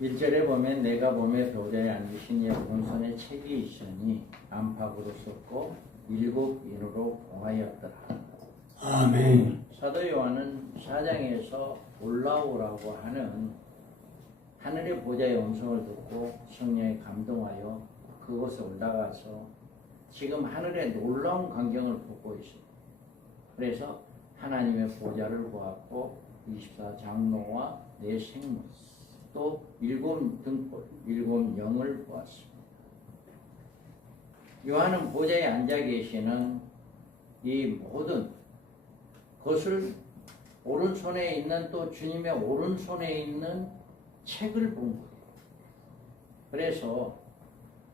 1절에 보면 내가 몸의 보좌에 앉으신 이 오른손에 책이 있으니 안팎으로 썼고 7인으로 봉하였더라. 아멘. 사도 요한은 사장에서 올라오라고 하는 하늘의 보좌의 음성을 듣고 성령에 감동하여 그곳에 올라가서 지금 하늘의 놀라운 광경을 보고 있습니다. 그래서 하나님의 보좌를 보았고 24장로와 4생물 또 7등불 7영을 보았습니다. 요한은 보좌에 앉아 계시는 이 모든 것을 오른손에 있는 또 주님의 오른손에 있는 책을 본 거예요. 그래서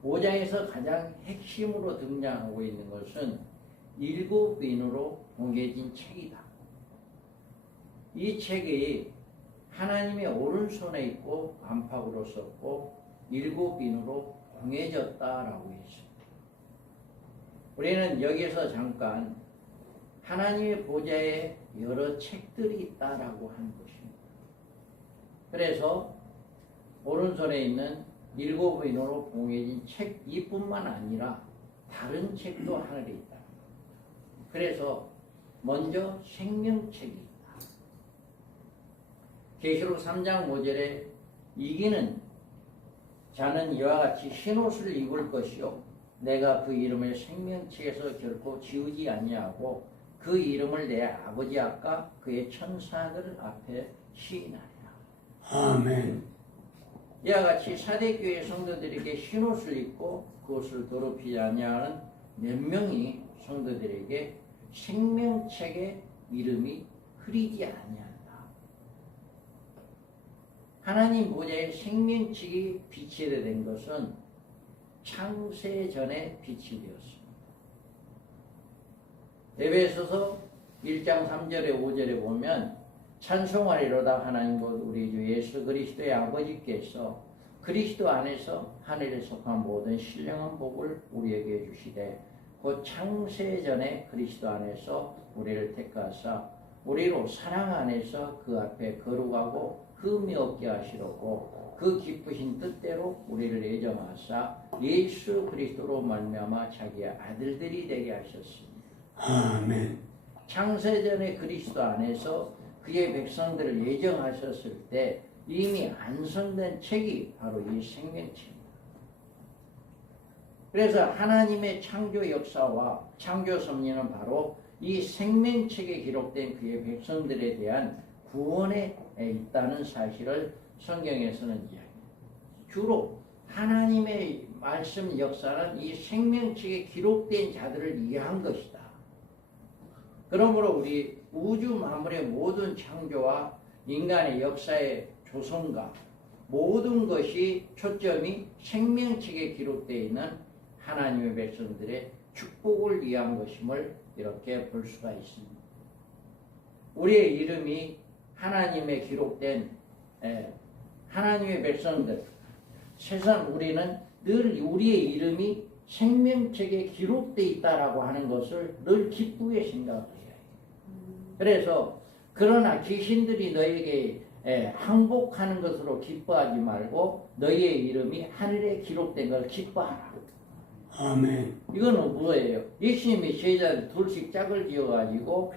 보좌에서 가장 핵심으로 등장하고 있는 것은 7인으로 봉해진 책이다. 이 책이 하나님의 오른손에 있고 안팎으로 썼고 7인으로 봉해졌다라고 했습니다. 우리는 여기서 잠깐 하나님의 보좌에 여러 책들이 있다라고 하는 것입니다. 그래서 오른손에 있는 7인으로 봉해진 책 이뿐만 아니라 다른 책도 하늘에 있다. 그래서 먼저 생명책이 있다. 계시록 3장 5절에 이기는 자는 이와 같이 흰옷을 입을 것이요 내가 그 이름을 생명책에서 결코 지우지 아니하고 그 이름을 내 아버지 앞과 그의 천사들 앞에 시인하리라. 아멘. 이와 같이 사대교회 성도들에게 흰옷을 입고 그것을 더럽히지 아니하는 몇 명이 성도들에게 생명책의 이름이 흐리지 아니한다. 하나님 보좌에 생명책이 비치게 된 것은 창세 전에 빛이 되었습니다. 에베소서 1장 3절에 5절에 보면 찬송하리로다 하나님 곧 우리 주 예수 그리스도의 아버지께서 그리스도 안에서 하늘에 속한 모든 신령한 복을 우리에게 주시되 곧 창세 전에 그리스도 안에서 우리를 택하사 우리로 사랑 안에서 그 앞에 거룩하고 흠이 없게 하시려고 그 기쁘신 뜻대로 우리를 예정하사 예수 그리스도로 말미암아 자기의 아들들이 되게 하셨습니다. 아멘. 창세전에 그리스도 안에서 그의 백성들을 예정하셨을 때 이미 안성된 책이 바로 이 생명책입니다. 그래서 하나님의 창조 역사와 창조 섭리는 바로 이 생명책에 기록된 그의 백성들에 대한 구원에 있다는 사실을 성경에서는 이야기합니다. 주로 하나님의 말씀 역사는 이 생명책에 기록된 자들을 위한 것이다. 그러므로 우리 우주 만물의 모든 창조와 인간의 역사의 조성과 모든 것이 초점이 생명책에 기록되어 있는 하나님의 백성들의 축복을 위한 것임을 이렇게 볼 수가 있습니다. 우리의 이름이 하나님의 기록된 하나님의 백성들, 세상 우리는 늘 우리의 이름이 생명책에 기록되어 있다라고 하는 것을 늘 기쁘게 생각해요. 그래서 그러나 귀신들이 너에게 항복하는 것으로 기뻐하지 말고 너희의 이름이 하늘에 기록된 걸 기뻐하라. 아멘. 이거는 뭐예요? 예수님이 제자들 둘씩 짝을 지어가지고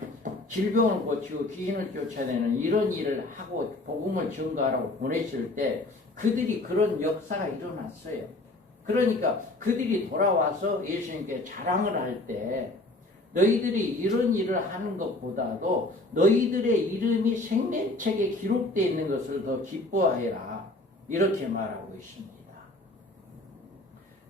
질병을 고치고 귀신을 쫓아내는 이런 일을 하고 복음을 전가하라고 보냈을 때 그들이 그런 역사가 일어났어요. 그러니까 그들이 돌아와서 예수님께 자랑을 할 때 너희들이 이런 일을 하는 것보다도 너희들의 이름이 생명책에 기록되어 있는 것을 더 기뻐해라. 이렇게 말하고 있습니다.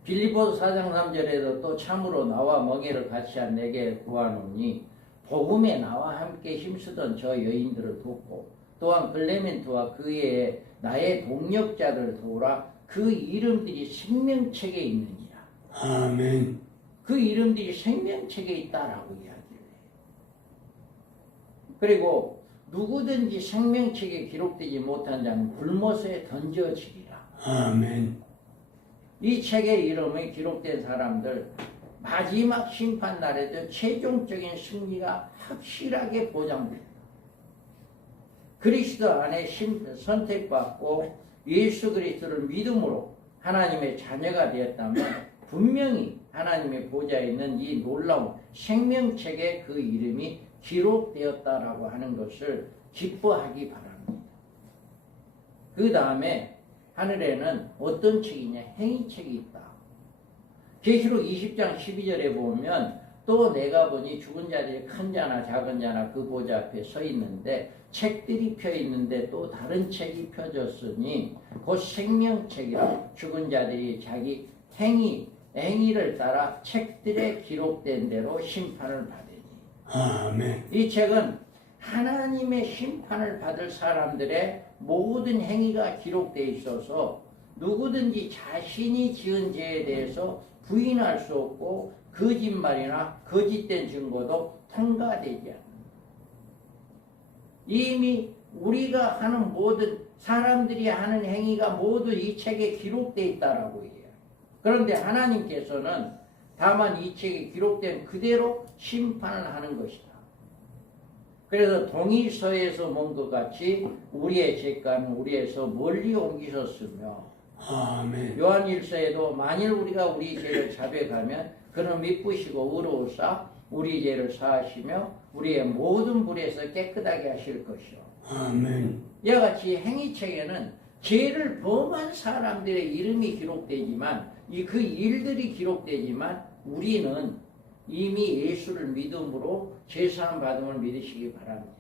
빌립보서 4장 3절에도 또 참으로 나와 멍에를 같이 한 내게 구하노니 복음에 나와 함께 힘쓰던 저 여인들을 돕고 또한 글레멘트와 그의 나의 동력자들을 도우라. 그 이름들이 생명책에 있느니라. 아멘. 그 이름들이 생명책에 있다라고 이야기를 해요. 그리고 누구든지 생명책에 기록되지 못한 자는 불못에 던져지리라. 아멘. 이 책의 이름이 기록된 사람들 마지막 심판 날에도 최종적인 승리가 확실하게 보장됩니다. 그리스도 안에 선택받고 예수 그리스도를 믿음으로 하나님의 자녀가 되었다면 분명히 하나님의 보좌에 있는 이 놀라운 생명책에 그 이름이 기록되었다라고 하는 것을 기뻐하기 바랍니다. 그 다음에 하늘에는 어떤 책이냐? 행위책이 있다. 계시록 20장 12절에 보면 또 내가 보니 죽은 자들이 큰 자나 작은 자나 그 보좌 앞에 서 있는데 책들이 펴 있는데 또 다른 책이 펴졌으니 곧 생명책이라 죽은 자들이 자기 행위를 따라 책들에 기록된 대로 심판을 받으니. 아멘. 이 책은 하나님의 심판을 받을 사람들의 모든 행위가 기록되어 있어서 누구든지 자신이 지은 죄에 대해서 부인할 수 없고 거짓말이나 거짓된 증거도 통과되지 않는다. 이미 우리가 하는 모든 사람들이 하는 행위가 모두 이 책에 기록되어 있다라고 해요. 그런데 하나님께서는 다만 이 책에 기록된 그대로 심판을 하는 것이다. 그래서 동이서에서 먼 것 같이 우리의 죄가는 우리에서 멀리 옮기셨으며 아멘. 요한일서에도 만일 우리가 우리 죄를 자백하면 그는 미쁘시고 의로우사 우리 죄를 사하시며 우리의 모든 불에서 깨끗하게 하실 것이요. 아멘. 이와 같이 행위책에는 죄를 범한 사람들의 이름이 기록되지만 그 일들이 기록되지만 우리는 이미 예수를 믿음으로 죄사함 받음을 믿으시기 바랍니다.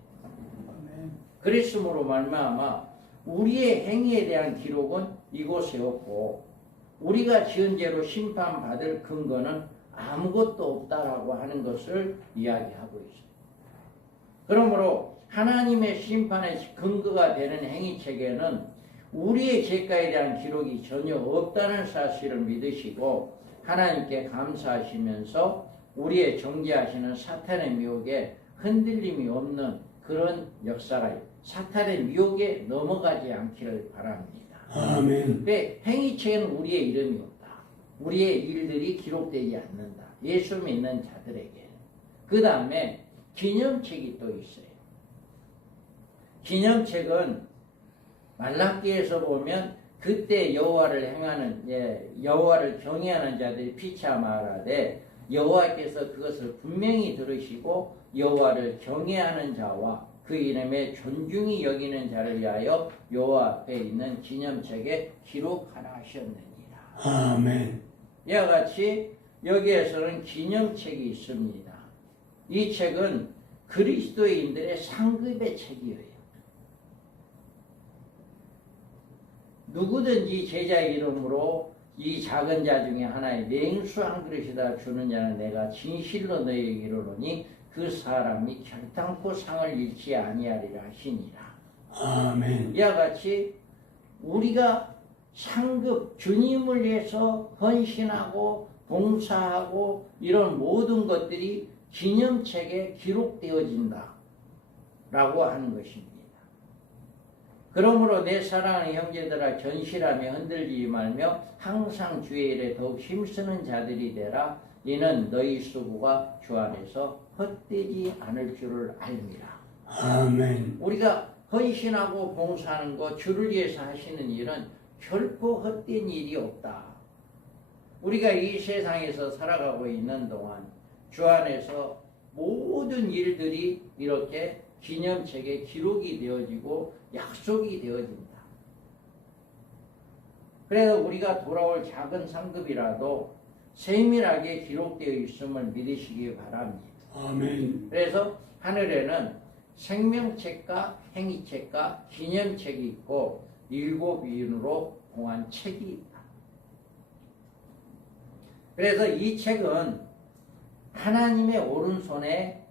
그랬으므로 말미암아 우리의 행위에 대한 기록은 이곳에 없고 우리가 지은 죄로 심판받을 근거는 아무것도 없다라고 하는 것을 이야기하고 있습니다. 그러므로 하나님의 심판의 근거가 되는 행위책에는 우리의 죄가에 대한 기록이 전혀 없다는 사실을 믿으시고 하나님께 감사하시면서 우리의 정죄하시는 사탄의 미혹에 흔들림이 없는 그런 역사가 사탄의 미혹에 넘어가지 않기를 바랍니다. 아멘. 행위책에는 우리의 이름이 없다. 우리의 일들이 기록되지 않는다. 예수 믿는 자들에게. 그 다음에 기념책이 또 있어요. 기념책은 말라기에서 보면 그때 여호와를 여호와를 경외하는 자들이 피차 말하되 여호와께서 그것을 분명히 들으시고 여호와를 경외하는 자와 그 이름에 존중히 여기는 자를 위하여 여호와 앞에 있는 기념책에 기록하라 하셨느니라. 아멘. 이와 같이 여기에서는 기념책이 있습니다. 이 책은 그리스도인들의 상급의 책이에요. 누구든지 제자 이름으로 이 작은 자 중에 하나의 냉수 한 그릇이다 주는 자는 내가 진실로 너희에게 이르노니 그 사람이 결단코 상을 잃지 아니하리라 하시니라. 아멘. 이와 같이 우리가 상급 주님을 위해서 헌신하고 봉사하고 이런 모든 것들이 기념책에 기록되어진다 라고 하는 것입니다. 그러므로 내 사랑하는 형제들아 견실하며 흔들리지 말며 항상 주의 일에 더욱 힘쓰는 자들이 되라. 이는 너희 수고가 주 안에서 헛되지 않을 줄을 알미라. 아멘. 우리가 헌신하고 봉사하는 것, 주를 위해서 하시는 일은 결코 헛된 일이 없다. 우리가 이 세상에서 살아가고 있는 동안 주 안에서 모든 일들이 이렇게 기념책에 기록이 되어지고 약속이 되어진다. 그래서 우리가 돌아올 작은 상급이라도 세밀하게 기록되어 있음을 믿으시기 바랍니다. 아멘. 그래서 하늘에는 생명책과 행위책과 기념책이 있고 7인으로 봉한 책이 있다. 그래서 이 책은 하나님의 오른손에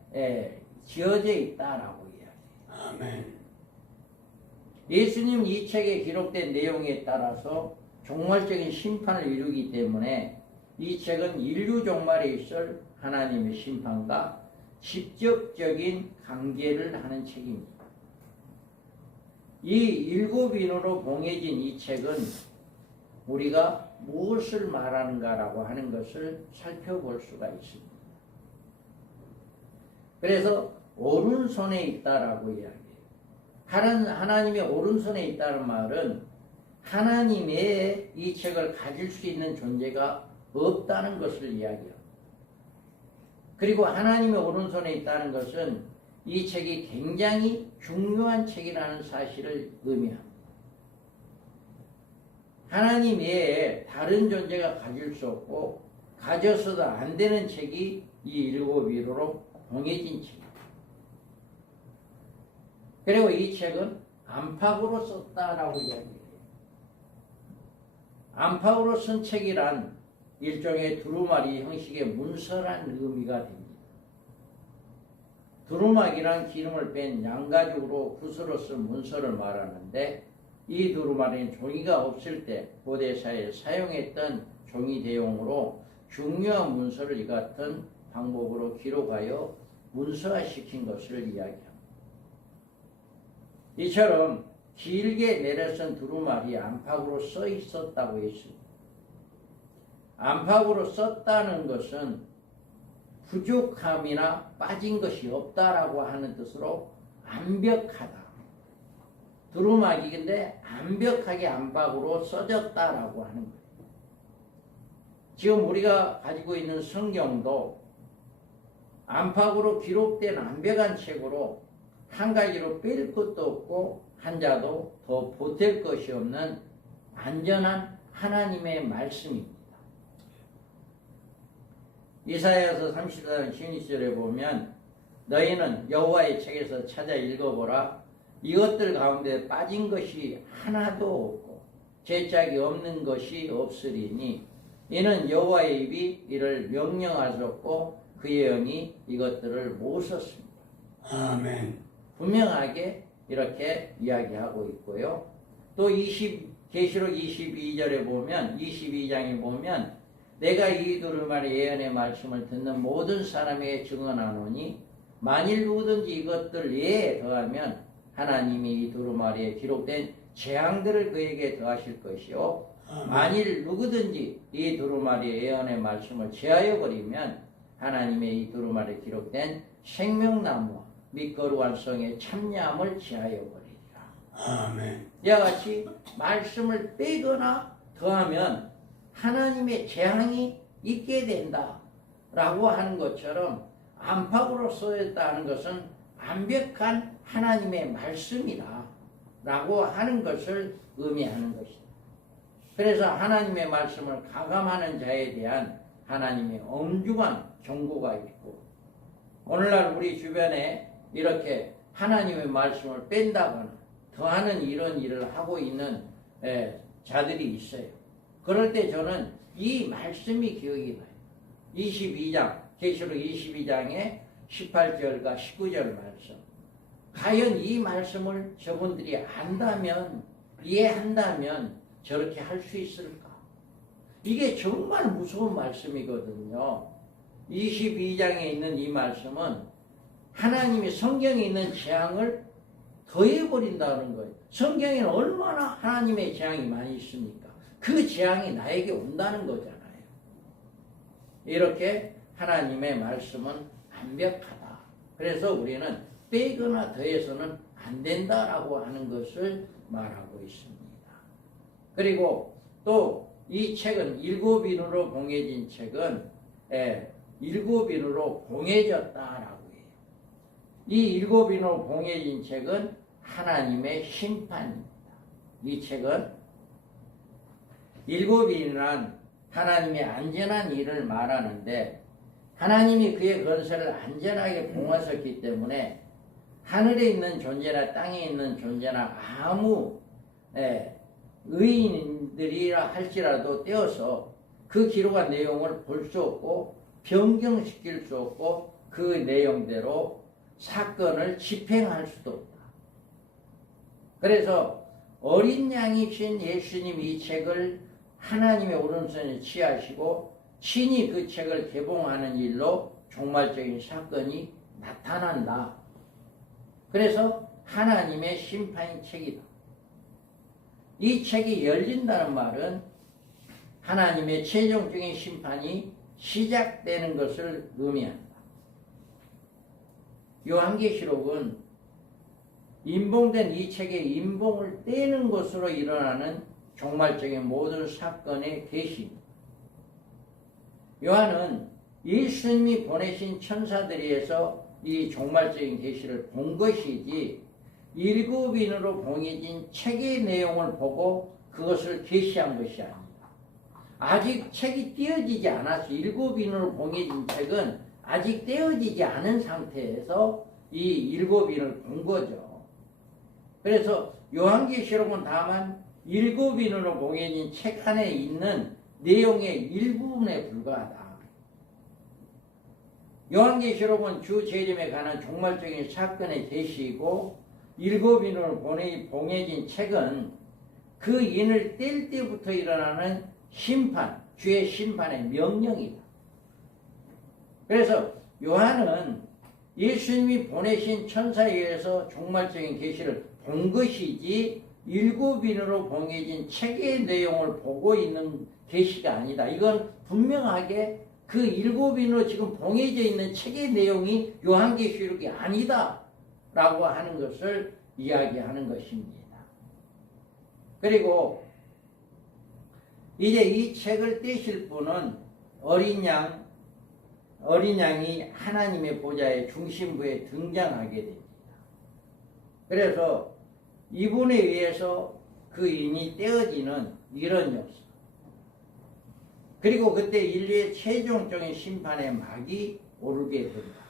지어져 있다라고 이야기해요. 아멘. 예수님 이 책에 기록된 내용에 따라서 종말적인 심판을 이루기 때문에 이 책은 인류 종말에 있을 하나님의 심판과 직접적인 관계를 하는 책입니다. 이 7인으로 봉해진 이 책은 우리가 무엇을 말하는가라고 하는 것을 살펴볼 수가 있습니다. 그래서 오른손에 있다라고 이야기해요. 하나님의 오른손에 있다는 말은 하나님 외에 이 책을 가질 수 있는 존재가 없다는 것을 이야기합니다. 그리고 하나님의 오른손에 있다는 것은 이 책이 굉장히 중요한 책이라는 사실을 의미합니다. 하나님 외에 다른 존재가 가질 수 없고 가져서도 안 되는 책이 이 일곱 위로로 봉해진 책입니다. 그리고 이 책은 안팎으로 썼다라고 이야기해요. 안팎으로 쓴 책이란 일종의 두루마리 형식의 문서란 의미가 됩니다. 두루마기란 기름을 뺀 양가죽으로 붓으로 쓴 문서를 말하는데 이 두루마리는 종이가 없을 때 고대사에 사용했던 종이 대용으로 중요한 문서를 이 같은 방법으로 기록하여 문서화시킨 것을 이야기합니다. 이처럼 길게 내려쓴 두루마리 안팎으로 써 있었다고 했습니다. 안팎으로 썼다는 것은 부족함이나 빠진 것이 없다라고 하는 뜻으로 완벽하다. 두루마기인데 완벽하게 안팎으로 써졌다라고 하는 거예요. 지금 우리가 가지고 있는 성경도 안팎으로 기록된 완벽한 책으로 한 가지로 뺄 것도 없고 한 자도 더 보탤 것이 없는 안전한 하나님의 말씀입니다. 이사야서 34장 12절에 보면 너희는 여호와의 책에서 찾아 읽어보라. 이것들 가운데 빠진 것이 하나도 없고 죄짝이 없는 것이 없으리니 이는 여호와의 입이 이를 명령하셨고 그의 영이 이것들을 못 썼습니다. 아멘. 분명하게 이렇게 이야기하고 있고요. 또 계시록 22절에 보면 22장에 보면 내가 이 두루마리 예언의 말씀을 듣는 모든 사람에게 증언하노니 만일 누구든지 이것들 외에 더하면 하나님이 이 두루마리에 기록된 재앙들을 그에게 더하실 것이요 만일 누구든지 이 두루마리의 예언의 말씀을 제하여 버리면 하나님의 이 두루마리에 기록된 생명나무와 및 거룩한 성의 참여함을 제하여 버리리라. 아멘. 이와 같이 말씀을 빼거나 더하면 하나님의 재앙이 있게 된다라고 하는 것처럼 안팎으로 써있다는 것은 완벽한 하나님의 말씀이다 라고 하는 것을 의미하는 것이다. 그래서 하나님의 말씀을 가감하는 자에 대한 하나님의 엄중한 경고가 있고 오늘날 우리 주변에 이렇게 하나님의 말씀을 뺀다거나 더하는 이런 일을 하고 있는 자들이 있어요. 그럴 때 저는 이 말씀이 기억이 나요. 22장, 계시록 22장의 18절과 19절 말씀. 과연 이 말씀을 저분들이 안다면, 이해한다면 저렇게 할 수 있을까? 이게 정말 무서운 말씀이거든요. 22장에 있는 이 말씀은 하나님이 성경에 있는 재앙을 더해버린다는 거예요. 성경에는 얼마나 하나님의 재앙이 많이 있습니까? 그 재앙이 나에게 온다는 거잖아요. 이렇게 하나님의 말씀은 완벽하다. 그래서 우리는 빼거나 더해서는 안 된다라고 하는 것을 말하고 있습니다. 그리고 또 이 책은 일곱인으로 봉해진 책은 일곱인으로 봉해졌다라고 해요. 이 일곱인으로 봉해진 책은 하나님의 심판입니다. 이 책은 일곱인이란 하나님의 안전한 일을 말하는데 하나님이 그의 건설을 안전하게 봉하셨기 때문에 하늘에 있는 존재나 땅에 있는 존재나 아무 의인들이라 할지라도 떼어서 그 기록한 내용을 볼 수 없고 변경시킬 수 없고 그 내용대로 사건을 집행할 수도 없다. 그래서 어린 양이신 예수님 이 책을 하나님의 오른손에 취하시고 친히 그 책을 개봉하는 일로 종말적인 사건이 나타난다. 그래서 하나님의 심판의 책이다. 이 책이 열린다는 말은 하나님의 최종적인 심판이 시작되는 것을 의미한다. 요한계시록은 인봉된 이 책의 인봉을 떼는 것으로 일어나는 종말적인 모든 사건의 계시입니다. 요한은 예수님이 보내신 천사들에서 이 종말적인 계시를 본 것이지 일곱 인으로 봉해진 책의 내용을 보고 그것을 계시한 것이 아닙니다. 아직 책이 떼어지지 않았어. 일곱 인으로 봉해진 책은 아직 떼어지지 않은 상태에서 이 일곱 인을 본 거죠. 그래서 요한계시록은 다만 일곱 인으로 봉해진 책 안에 있는 내용의 일부분에 불과하다. 요한계시록은 주 재림에 관한 종말적인 사건의 계시이고 일곱 인으로 봉해진 책은 그 인을 뗄 때부터 일어나는 심판, 주의 심판의 명령이다. 그래서 요한은 예수님이 보내신 천사에 의해서 종말적인 계시를 본 것이지 일곱 인으로 봉해진 책의 내용을 보고 있는 계시가 아니다. 이건 분명하게 그 일곱 인으로 지금 봉해져 있는 책의 내용이 요한계시록이 아니다 라고 하는 것을 이야기하는 것입니다. 그리고 이제 이 책을 떼실 분은 어린 양이 하나님의 보좌의 중심부에 등장하게 됩니다. 그래서 이분에 의해서 그 인이 떼어지는 이런 역사. 그리고 그때 인류의 최종적인 심판의 막이 오르게 된다.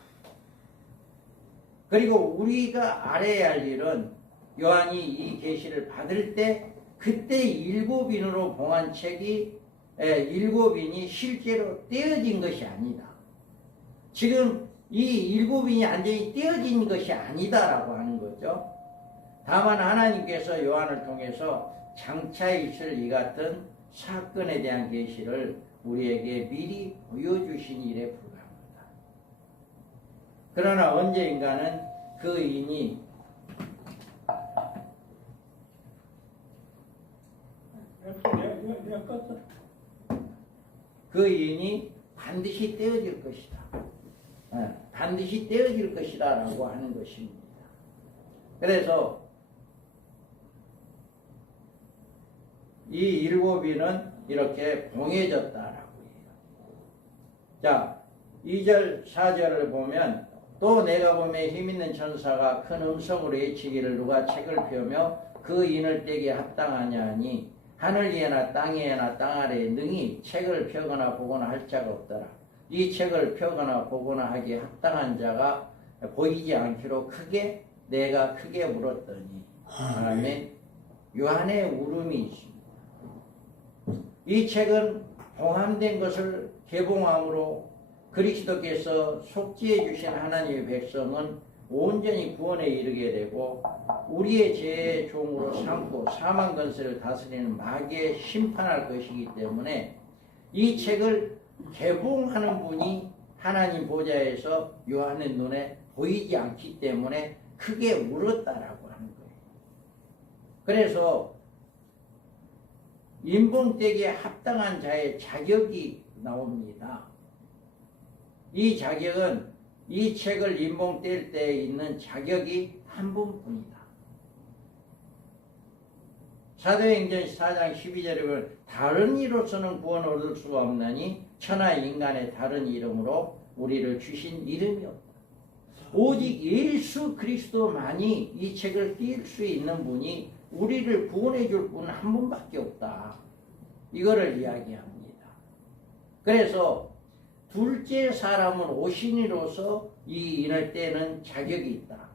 그리고 우리가 알아야 할 일은 요한이 이 계시를 받을 때 그때 일곱 인으로 봉한 책이 일곱 인이 실제로 떼어진 것이 아니다. 지금 이 일곱 인이 완전히 떼어진 것이 아니다라고 하는 거죠. 다만 하나님께서 요한을 통해서 장차 있을 이 같은 사건에 대한 계시를 우리에게 미리 보여주신 일에 불과합니다. 그러나 언제인가는 그 인이 반드시 떼어질 것이다. 반드시 떼어질 것이다 라고 하는 것입니다. 그래서 이 일곱 인은 이렇게 봉해졌다라고 해요. 자, 2절 4절을 보면 또 내가 보매 힘있는 천사가 큰 음성으로 외치기를 누가 책을 펴며 그 인을 떼게 합당하냐 하니 하늘 위에나 땅 위에나 땅 아래에 능히 책을 펴거나 보거나 할 자가 없더라. 이 책을 펴거나 보거나 하기에 합당한 자가 보이지 않기로 내가 크게 물었더니 아멘. 요한의 울음이 있습니다. 이 책은 봉함된 것을 개봉함으로 그리스도께서 속죄해 주신 하나님의 백성은 온전히 구원에 이르게 되고 우리의 죄의 종으로 삼고 사망 권세를 다스리는 마귀에 심판할 것이기 때문에 이 책을 개봉하는 분이 하나님 보좌에서 요한의 눈에 보이지 않기 때문에 크게 울었다라고 하는 거예요. 그래서 인봉되기에 합당한 자의 자격이 나옵니다. 이 자격은 이 책을 인봉될 때 있는 자격이 한 분뿐이다. 사도행전 4장 12절에 보면 다른 이로서는 구원을 얻을 수가 없나니 천하 인간의 다른 이름으로 우리를 주신 이름이 없다. 오직 예수 그리스도만이 이 책을 띄울 수 있는 분이 우리를 구원해 줄 분은 한 분밖에 없다. 이거를 이야기합니다. 그래서 둘째 사람은 오신이로서 이 인을 떼는 자격이 있다.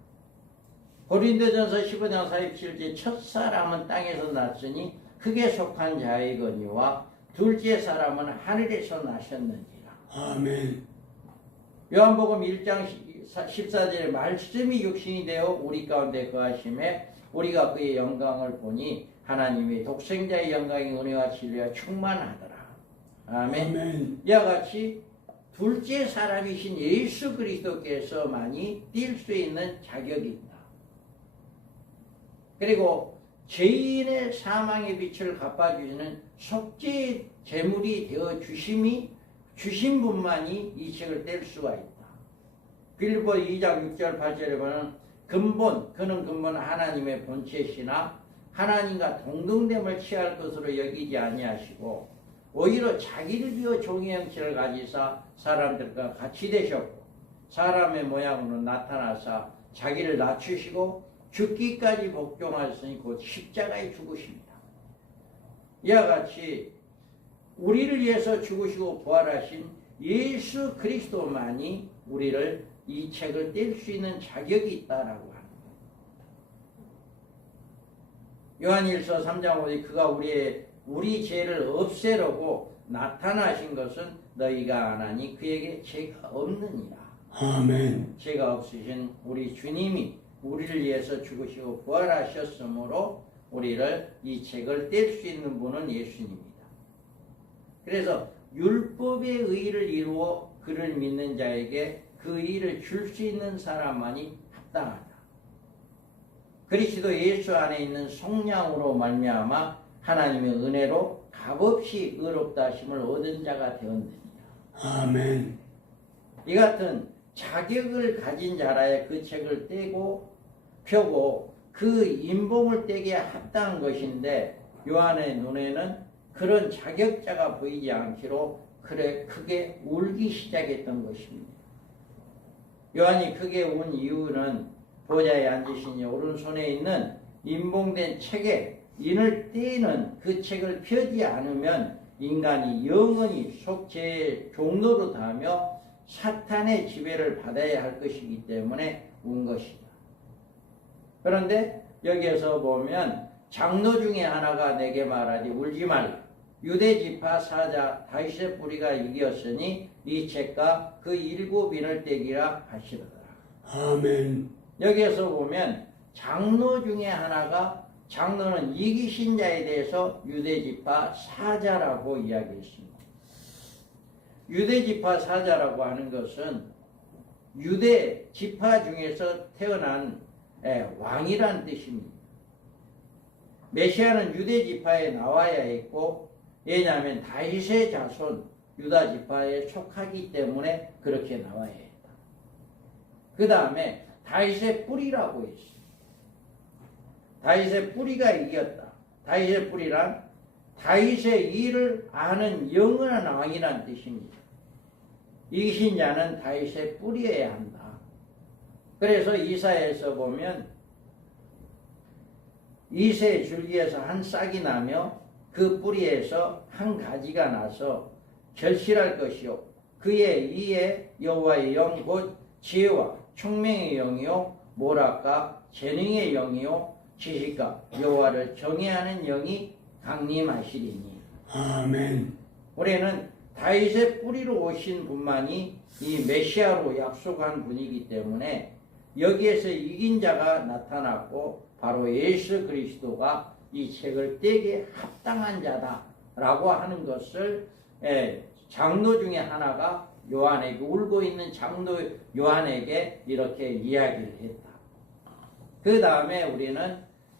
고린도전서 15장 47절 첫 사람은 땅에서 났으니 흙에 속한 자이거니와 둘째 사람은 하늘에서 나셨느니라. 아멘. 요한복음 1장 14절에 말씀이 육신이 되어 우리 가운데 거하심에 우리가 그의 영광을 보니 하나님의 독생자의 영광의 은혜와 진리와 충만하더라. 아멘. 아멘. 이와 같이 둘째 사람이신 예수 그리스도께서만이 뛸 수 있는 자격이 있다. 그리고 죄인의 사망의 빛을 갚아주시는 속죄의 제물이 되어 주신 분만이 이 책을 뗄 수가 있다. 빌립보 2장 6절 8절에 보면 그는 근본 하나님의 본체시나 하나님과 동등됨을 취할 것으로 여기지 아니하시고 오히려 자기를 비워 종의 형체를 가지사 사람들과 같이 되셨고 사람의 모양으로 나타나사 자기를 낮추시고 죽기까지 복종하셨으니 곧 십자가에 죽으십니다. 이와 같이 우리를 위해서 죽으시고 부활하신 예수 그리스도만이 우리를 이 책을 뗄 수 있는 자격이 있다라고 합니다. 요한일서 3장 5절 그가 우리 죄를 없애려고 나타나신 것은 너희가 아나니 그에게 죄가 없느니라. 아멘. 죄가 없으신 우리 주님이 우리를 위해서 죽으시고 부활하셨으므로 우리를 이 책을 뗄 수 있는 분은 예수님입니다. 그래서 율법의 의를 이루어 그를 믿는 자에게 그 의를 줄 수 있는 사람만이 합당하다. 그리스도 예수 안에 있는 속량으로 말미암아 하나님의 은혜로 값없이 의롭다 하심을 얻은 자가 되었느니라. 아멘. 이 같은 자격을 가진 자라야 그 책을 떼고 펴고 그 인봉을 떼기에 합당한 것인데 요한의 눈에는 그런 자격자가 보이지 않기로 그래 크게 울기 시작했던 것입니다. 요한이 크게 운 이유는 보좌에 앉으신 오른손에 있는 인봉된 책에 인을 떼는 그 책을 펴지 않으면 인간이 영원히 속죄의 종로로 닿으며 사탄의 지배를 받아야 할 것이기 때문에 운 것이다. 그런데 여기에서 보면 장로 중에 하나가 내게 말하지 울지 말라. 유대지파 사자 다윗의 뿌리가 이겼으니 이 책과 그 7인을 떼기라 하시더라. 아멘. 여기에서 보면 장로 중에 하나가 장로는 이기신 자에 대해서 유대지파 사자라고 이야기했습니다. 유대지파 사자라고 하는 것은 유대지파 중에서 태어난 왕이란 뜻입니다. 메시아는 유대지파에 나와야 했고 왜냐하면 다윗의 자손 유다지파에 속하기 때문에 그렇게 나와야 했다. 그 다음에 다윗의 뿌리라고 했습니다. 다윗의 뿌리가 이겼다. 다윗의 뿌리란 다윗의 일을 아는 영원한 왕이란 뜻입니다. 이기신 자는 다윗의 뿌리여야 한다. 그래서 이사야에서 보면 이새의 줄기에서 한 싹이 나며 그 뿌리에서 한 가지가 나서 결실할 것이요 그의 이에 여호와의 영 곧 지혜와 총명의 영이요 모락과 재능의 영이요 지식과 여호와를 정의하는 영이 강림하시리니. 아멘. 올해는 다윗의 뿌리로 오신 분만이 이 메시아로 약속한 분이기 때문에 여기에서 이긴 자가 나타났고 바로 예수 그리스도가 이 책을 떼게 합당한 자다라고 하는 것을 장로 중에 하나가 요한에게 울고 있는 장로 요한에게 이렇게 이야기를 했다. 그 다음에 우리는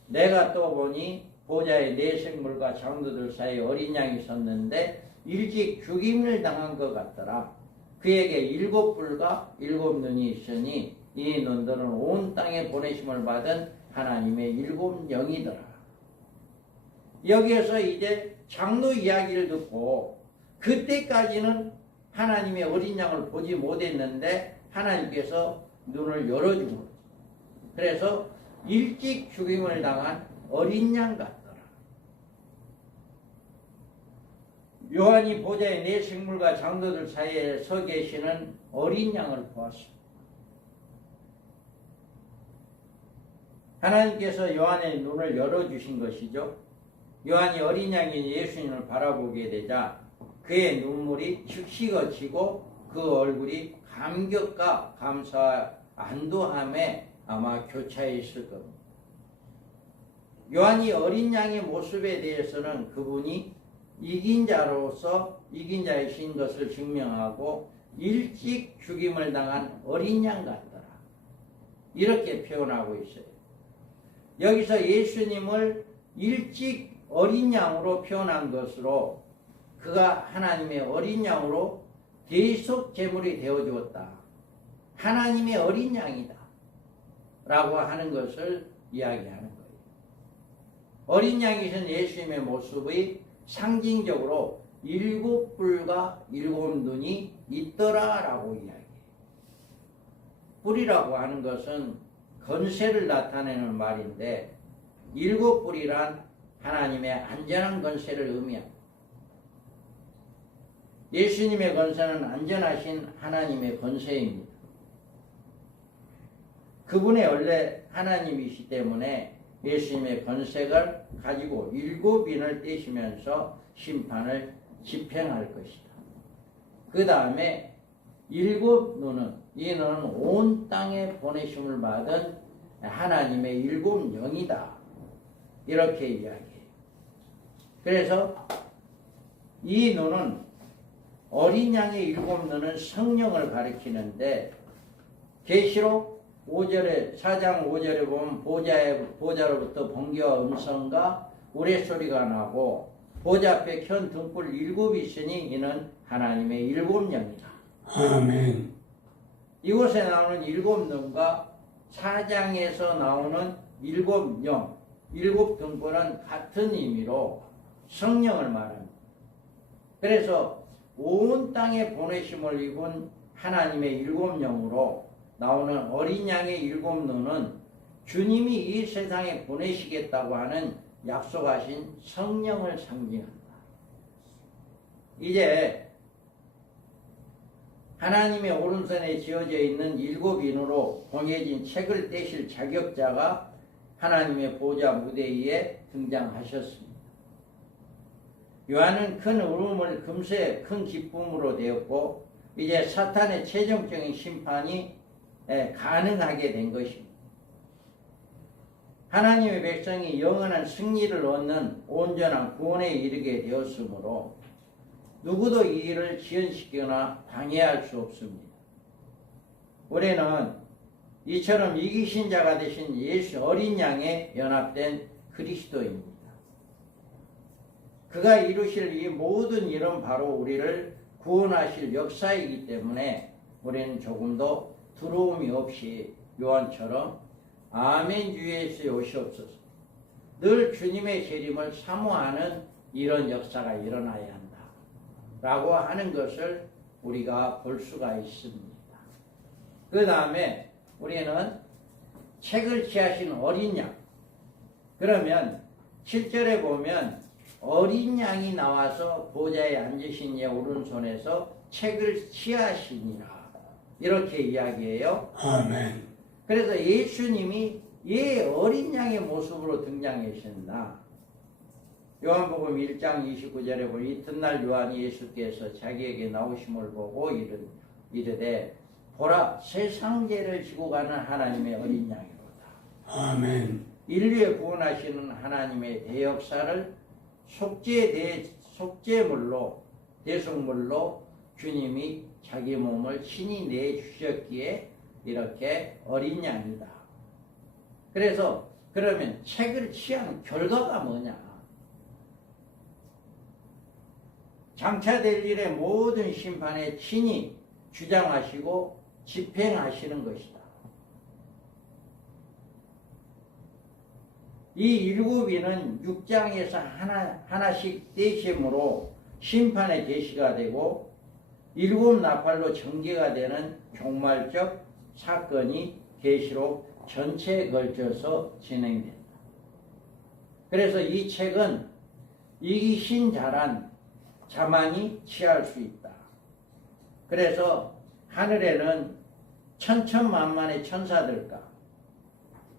내가 또 보니 보좌에 네 생물과 장로들 사이에 어린 양이 섰는데 일찍 죽임을 당한 것 같더라. 그에게 7뿔과 7눈이 있으니 이 눈들은 온 땅에 보내심을 받은 하나님의 7영이더라. 여기에서 이제 장로 이야기를 듣고 그때까지는 하나님의 어린 양을 보지 못했는데 하나님께서 눈을 열어준 거죠. 그래서 일찍 죽임을 당한 어린 양 같더라. 요한이 보좌에 네 생물과 장로들 사이에 서 계시는 어린 양을 보았습니다. 하나님께서 요한의 눈을 열어주신 것이죠. 요한이 어린 양인 예수님을 바라보게 되자 그의 눈물이 즉시 거치고 그 얼굴이 감격과 감사와 안도함에 아마 교차해 있을 겁니다. 요한이 어린 양의 모습에 대해서는 그분이 이긴 자로서 이긴 자이신 것을 증명하고 일찍 죽임을 당한 어린 양 같더라. 이렇게 표현하고 있어요. 여기서 예수님을 일찍 어린 양으로 표현한 것으로 그가 하나님의 어린 양으로 대속 제물이 되어주었다. 하나님의 어린 양이다. 라고 하는 것을 이야기하는 거예요. 어린 양이신 예수님의 모습의 상징적으로 7뿔과 7눈이 있더라라고 이야기해요. 뿔이라고 하는 것은 건세를 나타내는 말인데 7뿔이란 하나님의 안전한 건세를 의미합니다. 예수님의 건세는 안전하신 하나님의 건세입니다. 그분의 원래 하나님이시 때문에 예수님의 건세를 가지고 7인을 떼시면서 심판을 집행할 것이다. 그 다음에 7눈은, 이 눈은 온 땅에 보내심을 받은 하나님의 7영이다. 이렇게 이야기해요. 그래서 이 눈은, 어린 양의 7눈은 성령을 가리키는데, 계시록 4장 5절에 보면 보좌로부터 번개와 음성과 우레소리가 나고 보좌 앞에 켠 등불 7이 있으니 이는 하나님의 7영이다. 아멘. 이곳에 나오는 7눈과 4장에서 나오는 7영, 7등불은 같은 의미로 성령을 말합니다. 그래서 온 땅에 보내심을 입은 하나님의 7영으로 나오는 어린 양의 7눈은 주님이 이 세상에 보내시겠다고 하는 약속하신 성령을 상징한다. 이제 하나님의 오른손에 지어져 있는 7인으로 봉해진 책을 떼실 자격자가 하나님의 보좌 무대 위에 등장하셨습니다. 요한은 큰 울음을 금세 큰 기쁨으로 되었고 이제 사탄의 최종적인 심판이 가능하게 된 것입니다. 하나님의 백성이 영원한 승리를 얻는 온전한 구원에 이르게 되었으므로 누구도 이 일을 지연시키거나 방해할 수 없습니다. 우리는 이처럼 이기신 자가 되신 예수 어린 양에 연합된 그리스도입니다. 그가 이루실 이 모든 일은 바로 우리를 구원하실 역사이기 때문에 우리는 조금도 두려움이 없이 요한처럼 아멘 주 예수 오시옵소서 늘 주님의 재림을 사모하는 이런 역사가 일어나야 한다 라고 하는 것을 우리가 볼 수가 있습니다. 그 다음에 우리는 책을 취하신 어린 양, 그러면 7절에 보면 어린 양이 나와서 보좌에 앉으신 예 오른손에서 책을 취하시니라 이렇게 이야기해요. 아멘. 그래서 예수님이 예 어린 양의 모습으로 등장하신다. 요한복음 1장 29절에 보면 이튿날 요한이 예수께서 자기에게 나오심을 보고 이르되 보라 세상 죄를 지고 가는 하나님의 어린 양이로다. 아멘. 인류에 구원하시는 하나님의 대역사를 속죄물로 대속물로 주님이 자기 몸을 친히 내주셨기에 이렇게 어린 양이다. 그래서 그러면 책을 취한 결과가 뭐냐? 장차될 일의 모든 심판에 친히 주장하시고 집행하시는 것이다. 이 7인은 6장에서 하나씩 떼심으로 심판의 계시가 되고 7 나팔로 전개가 되는 종말적 사건이 계시록 전체에 걸쳐서 진행된다. 그래서 이 책은 이기신 자만이 취할 수 있다. 그래서 하늘에는 천천만만의 천사들과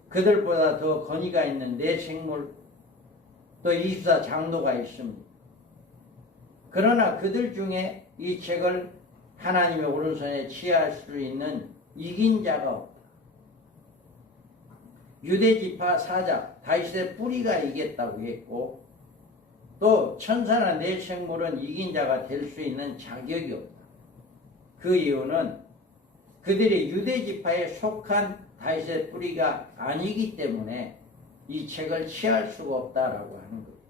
그들보다 더 권위가 있는 네 생물 또 24 장로가 있습니다. 그러나 그들 중에 이 책을 하나님의 오른손에 취할 수 있는 이긴 자가 없다. 유대지파 사자 다윗의 뿌리가 이겼다고 했고 또 천사나 네 생물은 이긴 자가 될 수 있는 자격이 없다. 그 이유는 그들이 유대지파에 속한 다윗의 뿌리가 아니기 때문에 이 책을 취할 수가 없다라고 하는 거예요.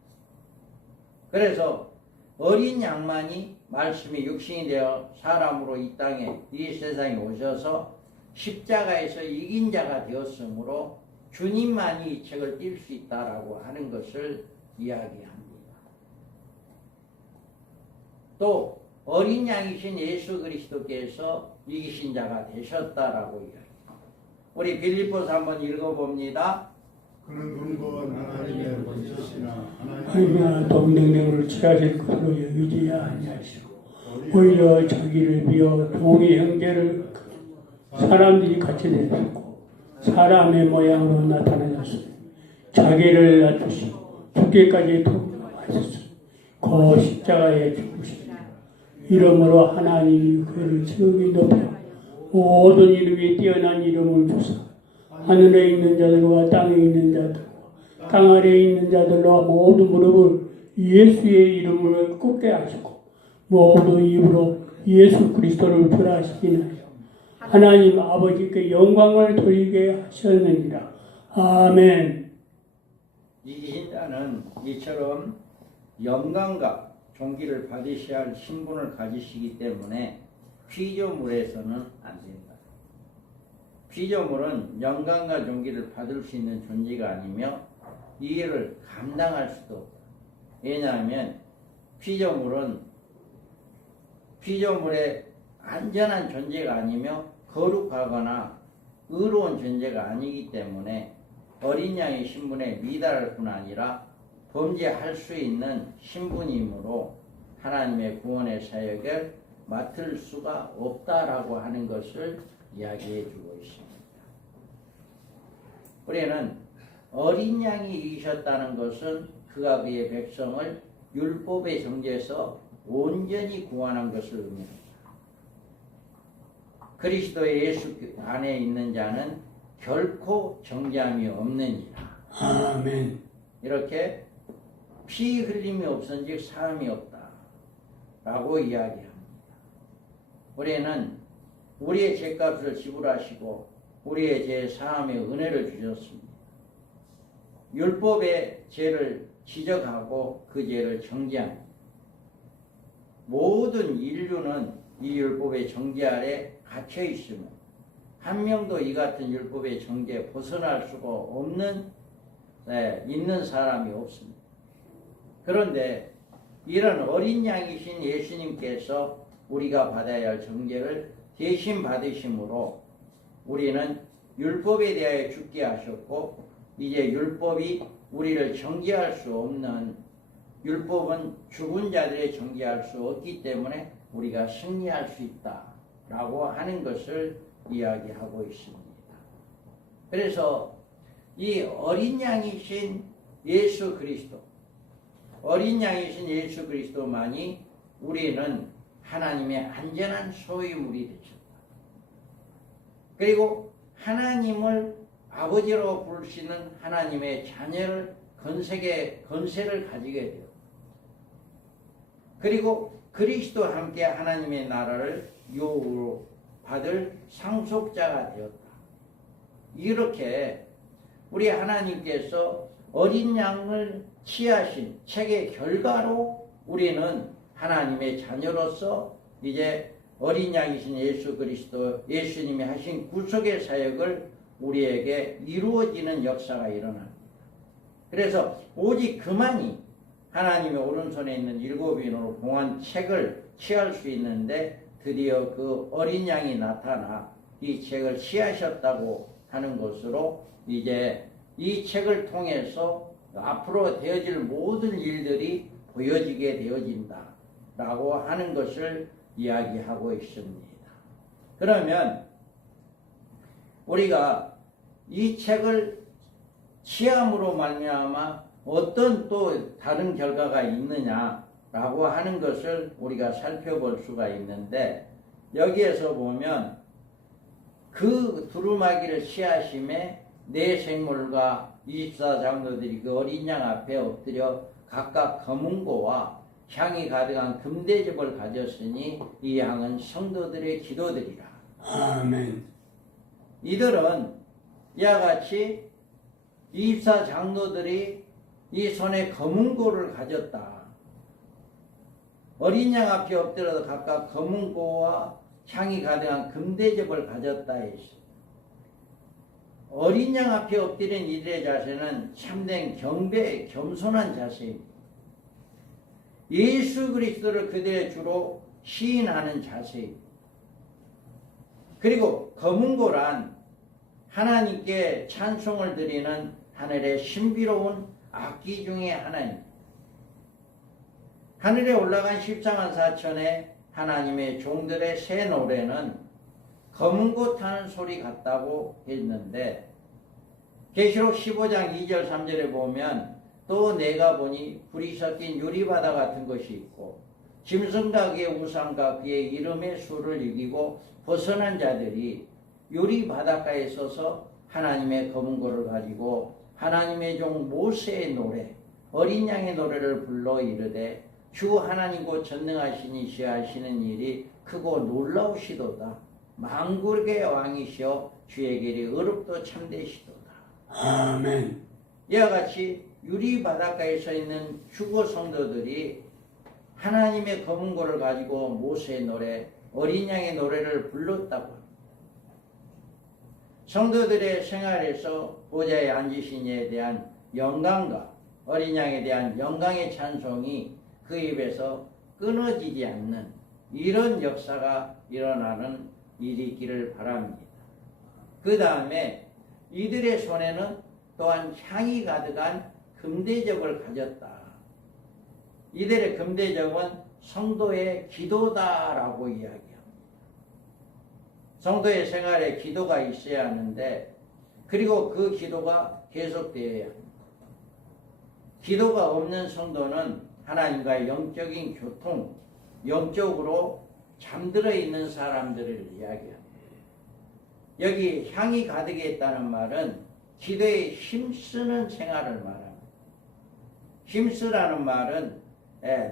그래서 어린 양만이 말씀이 육신이 되어 사람으로 이 땅에 이 세상에 오셔서 십자가에서 이긴 자가 되었으므로 주님만이 이 책을 띌 수 있다라고 하는 것을 이야기합니다. 또 어린 양이신 예수 그리스도께서 이기신 자가 되셨다라고 이야기합니다. 우리 빌립보서 한번 읽어봅니다. 그는 근거한 하나님의 본체시나 하나님과 동등력을 취하실 것으로 여기지 아니하시고 오히려 자기를 비어 동의 형제를 사람들이 같이 내렸고 사람의 모양으로 나타나셨으니 자기를 낮추시고 죽기까지 통하셨으니 그 십자가에 죽으시니 이름으로 하나님이 그를 지극히 높여 모든 이름이 뛰어난 이름을 주사 하늘에 있는 자들과 땅에 있는 자들과 땅 아래에 있는 자들과 모든 무릎을 예수의 이름을 꿇게 하시고 모든 입으로 예수 그리스도를 부라시키나 하나님 아버지께 영광을 돌리게 하셨느니라. 아멘. 이기신 자는 이처럼 영광과 존귀를 받으셔야 할 신분을 가지시기 때문에 피조물에서는 안 된다. 피조물은 영광과 존귀를 받을 수 있는 존재가 아니며 이 일을 감당할 수도 없다. 왜냐하면 피조물의 안전한 존재가 아니며 거룩하거나 의로운 존재가 아니기 때문에 어린 양의 신분에 미달할 뿐 아니라 범죄할 수 있는 신분이므로 하나님의 구원의 사역을 맡을 수가 없다라고 하는 것을 이야기해 주고 있습니다. 우리는 어린 양이 이기셨다는 것은 그가 그의 백성을 율법의 정죄에서 온전히 구원한 것을 의미합니다. 그리스도 예수 안에 있는 자는 결코 정죄함이 없느니라. 아멘. 이렇게 피 흘림이 없은즉 사함이 없다라고 이야기합니다. 우리는 우리의 죄값을 지불하시고 우리의 죄 사함의 은혜를 주셨습니다. 율법의 죄를 지적하고 그 죄를 정죄합니다. 모든 인류는 이 율법의 정죄 아래 갇혀 있으며 한 명도 이 같은 율법의 정죄에 벗어날 수가 없는 있는 사람이 없습니다. 그런데 이런 어린 양이신 예수님께서 우리가 받아야 할 정죄를 대신 받으심으로 우리는 율법에 대하여 죽게 하셨고 이제 율법이 우리를 정죄할 수 없는 율법은 죽은 자들의 정죄할 수 없기 때문에 우리가 승리할 수 있다라고 하는 것을 이야기하고 있습니다. 그래서 이 어린 양이신 예수 그리스도, 어린 양이신 예수 그리스도만이 우리는 하나님의 안전한 소유물이 되셨다. 그리고 하나님을 아버지로 부르시는 하나님의 자녀를 건세를 가지게 되었다. 그리고 그리스도와 함께 하나님의 나라를 유업으로 받을 상속자가 되었다. 이렇게 우리 하나님께서 어린 양을 취하신 책의 결과로 우리는 하나님의 자녀로서 이제 어린 양이신 예수 그리스도 예수님이 하신 구속의 사역을 우리에게 이루어지는 역사가 일어납니다. 그래서 오직 그만이 하나님의 오른손에 있는 일곱 인으로 봉한 책을 취할 수 있는데 드디어 그 어린 양이 나타나 이 책을 취하셨다고 하는 것으로 이제 이 책을 통해서 앞으로 되어질 모든 일들이 보여지게 되어진다 라고 하는 것을 이야기하고 있습니다. 그러면 우리가 이 책을 취함으로 말미암아 어떤 또 다른 결과가 있느냐라고 하는 것을 우리가 살펴볼 수가 있는데 여기에서 보면 그 두루마기를 취하심에 네 생물과 24장로들이 그 어린 양 앞에 엎드려 각각 검은고와 향이 가득한 금대접을 가졌으니 이 양은 성도들의 기도들이라. 아멘. 이들은 이와 같이 24장로들이 이 손에 검은고를 가졌다. 어린 양 앞에 엎드려서 각각 검은고와 향이 가득한 금대접을 가졌다 했어. 어린 양 앞에 엎드린 이들의 자세는 참된 경배, 겸손한 자세입니다. 예수 그리스도를 그들의 주로 시인하는 자세입니다. 그리고 거문고란 하나님께 찬송을 드리는 하늘의 신비로운 악기 중에 하나입니다. 하늘에 올라간 14만 4천의 하나님의 종들의 새 노래는 검은고 타는 소리 같다고 했는데 계시록 15장 2절 3절에 보면 또 내가 보니 불이 섞인 유리바다 같은 것이 있고 짐승과 그의 우상과 그의 이름의 수를 이기고 벗어난 자들이 유리 바닷가에 서서 하나님의 검은고를 가지고 하나님의 종 모세의 노래 어린 양의 노래를 불러 이르되 주 하나님 곧 전능하시니 하시는 일이 크고 놀라우시도다. 만국의 왕이시여 주의 길이 의롭도 참되시도다. 아멘. 이와 같이 유리 바닷가에 서 있는 주거 성도들이 하나님의 검은고를 가지고 모세의 노래 어린 양의 노래를 불렀다고 합니다. 성도들의 생활에서 보좌에 앉으신 이에 대한 영광과 어린 양에 대한 영광의 찬송이 그 입에서 끊어지지 않는 이런 역사가 일어나는 일이 있기를 바랍니다. 그 다음에 이들의 손에는 또한 향이 가득한 금대접을 가졌다. 이들의 금대접은 성도의 기도다라고 이야기합니다. 성도의 생활에 기도가 있어야 하는데 그리고 그 기도가 계속되어야 합니다. 기도가 없는 성도는 하나님과의 영적인 교통, 영적으로 잠들어 있는 사람들을 이야기합니다. 여기 향이 가득했다는 말은 기도에 힘쓰는 생활을 말합니다. 힘쓰라는 말은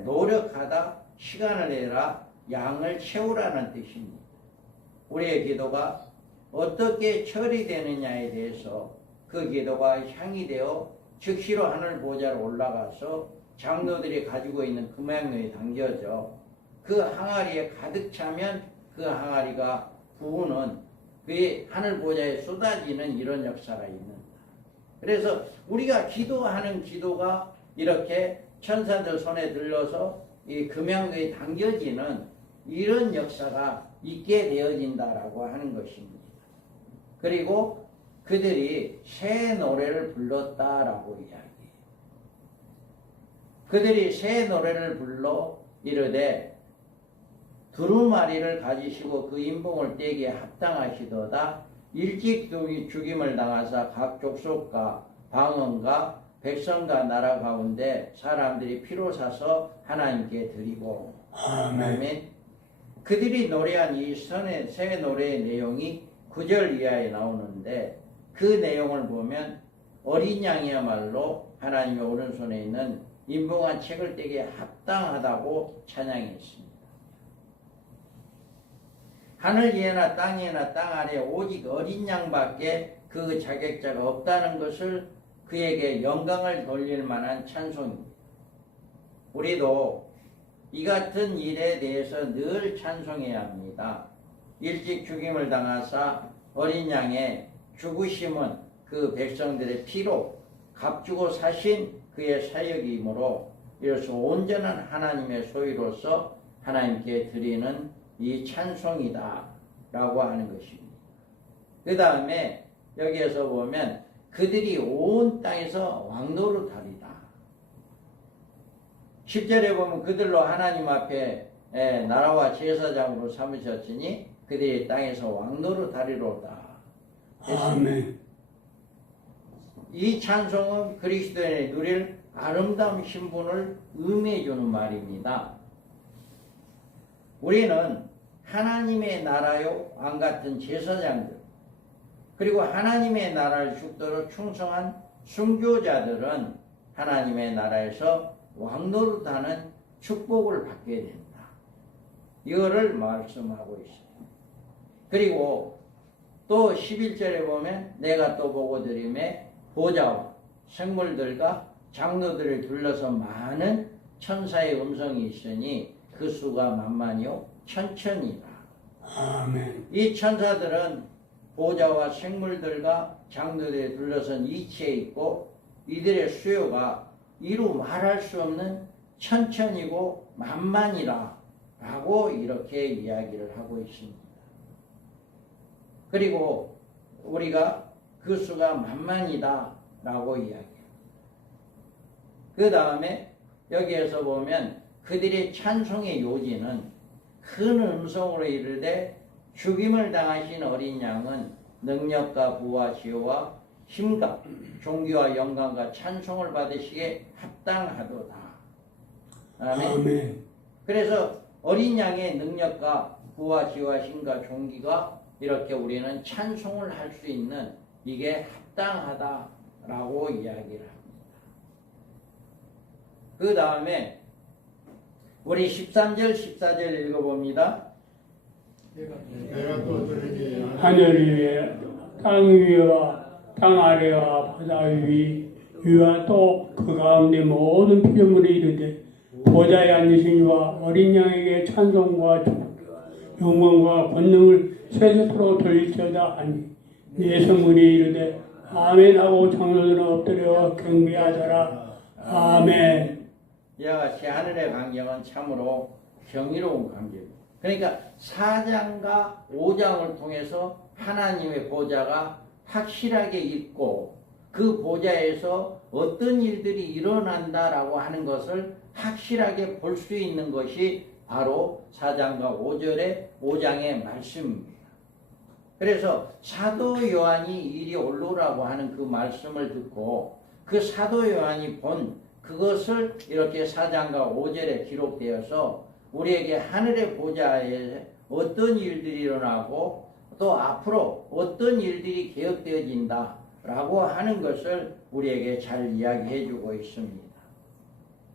노력하다, 시간을 내라, 양을 채우라는 뜻입니다. 우리의 기도가 어떻게 처리되느냐에 대해서 그 기도가 향이 되어 즉시로 하늘 보좌로 올라가서 장로들이 가지고 있는 금양로에 담겨져 그 항아리에 가득 차면 그 항아리가 부으는 그 하늘 보좌에 쏟아지는 이런 역사가 있는다. 그래서 우리가 기도하는 기도가 이렇게 천사들 손에 들려서 이 금양로에 담겨지는 이런 역사가 있게 되어진다라고 하는 것입니다. 그리고 그들이 새 노래를 불렀다라고 이야기해요. 그들이 새 노래를 불러 이르되 두루마리를 가지시고 그 인봉을 떼기에 합당하시도다. 일찍 죽임을 당하사 각 족속과 방언과 백성과 나라 가운데 사람들이 피로 사서 하나님께 드리고. 아멘. 그들이 노래한 이 새 노래의 내용이 9절 이하에 나오는데 그 내용을 보면 어린 양이야말로 하나님의 오른손에 있는 인봉한 책을 떼기에 합당하다고 찬양했습니다. 하늘 위에나 땅 위에나 땅 아래 오직 어린 양밖에 그 자격자가 없다는 것을 그에게 영광을 돌릴 만한 찬송입니다. 우리도 이 같은 일에 대해서 늘 찬송해야 합니다. 일찍 죽임을 당하사 어린 양의 죽으심은 그 백성들의 피로 값주고 사신 그의 사역이므로 이로써 온전한 하나님의 소유로서 하나님께 드리는 이 찬송이다 라고 하는 것입니다. 그 다음에 여기에서 보면 그들이 온 땅에서 왕노릇하리다. 10절에 보면 그들로 하나님 앞에 나라와 제사장으로 삼으셨으니 그들이 땅에서 왕노릇하리로다. 아멘. 이 찬송은 그리스도인의 누릴 아름다운 신분을 의미해 주는 말입니다. 우리는 하나님의 나라요 왕 같은 제사장들 그리고 하나님의 나라를 죽도록 충성한 순교자들은 하나님의 나라에서 왕노릇하는 축복을 받게 된다. 이거를 말씀하고 있어요. 그리고 또 11절에 보면 내가 또 보고 드림에 보좌와 생물들과 장로들을 둘러서 많은 천사의 음성이 있으니 그 수가 만만이요 천천이라. 아멘. 이 천사들은 보좌와 생물들과 장로들에 둘러선 이치에 있고 이들의 수요가 이루 말할 수 없는 천천이고 만만이라 라고 이렇게 이야기를 하고 있습니다. 그리고 우리가 그 수가 만만이다 라고 이야기해요. 그 다음에 여기에서 보면 그들의 찬송의 요지는 큰 음성으로 이르되 죽임을 당하신 어린 양은 능력과 부와 지혜와 힘과 존귀와 영광과 찬송을 받으시기에 합당하도다. 아멘. 그래서 어린 양의 능력과 부와 지혜와 힘과 존귀가 이렇게 우리는 찬송을 할 수 있는 이게 합당하다라고 이야기를 합니다. 그 다음에 우리 13절 14절 읽어봅니다. 내가 또 들으니 하늘 위에 땅 위와 땅 아래와 바다 위와 또 그 가운데 모든 피조물이 이르되 보좌에 앉으신 이와 어린 양에게 찬송과 영광과 권능을 세세토록 돌릴지어다 하니 네 성문이 이르되 아멘 하고 장로들은 엎드려 경배하더라. 아멘. 이와 같이 하늘의 광경은 참으로 경이로운 광경입니다. 그러니까 4장과 5장을 통해서 하나님의 보좌가 확실하게 있고 그 보좌에서 어떤 일들이 일어난다라고 하는 것을 확실하게 볼 수 있는 것이 바로 4장과 5장의 말씀입니다. 그래서 사도 요한이 이리 올라오라고 하는 그 말씀을 듣고 그 사도 요한이 본 그것을 이렇게 4장과 5절에 기록되어서 우리에게 하늘의 보좌에 어떤 일들이 일어나고 또 앞으로 어떤 일들이 계획되어진다라고 하는 것을 우리에게 잘 이야기해 주고 있습니다.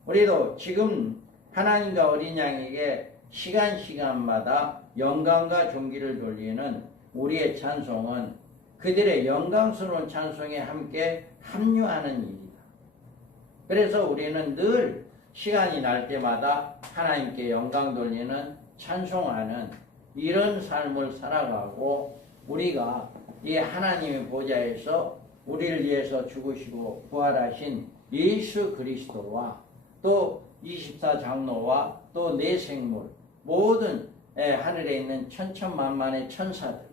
우리도 지금 하나님과 어린 양에게 시간마다 영광과 존귀를 돌리는 우리의 찬송은 그들의 영광스러운 찬송에 함께 합류하는 일이다. 그래서 우리는 늘 시간이 날 때마다 하나님께 영광 돌리는 찬송하는 이런 삶을 살아가고 우리가 이 하나님의 보좌에서 우리를 위해서 죽으시고 부활하신 예수 그리스도와 또 24장로와 또 네 생물 모든 하늘에 있는 천천만만의 천사들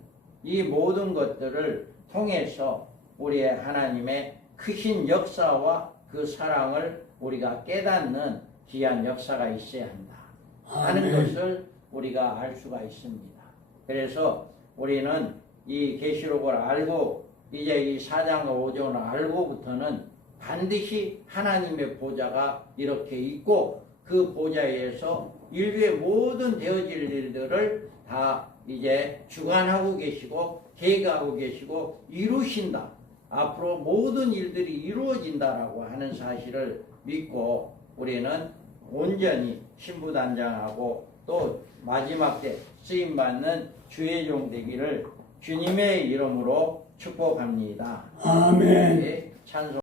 이 모든 것들을 통해서 우리의 하나님의 크신 역사와 그 사랑을 우리가 깨닫는 귀한 역사가 있어야 한다 하는 것을 우리가 알 수가 있습니다. 그래서 우리는 이 계시록을 알고 이제 이 4장과 5장을 알고부터는 반드시 하나님의 보좌가 이렇게 있고 그 보좌에서 인류의 모든 되어질 일들을 다 이제 주관하고 계시고 계획하고 계시고 이루신다. 앞으로 모든 일들이 이루어진다라고 하는 사실을 믿고 우리는 온전히 신부단장하고 또 마지막 때 쓰임받는 주의 종 되기를 주님의 이름으로 축복합니다. 아멘. 찬송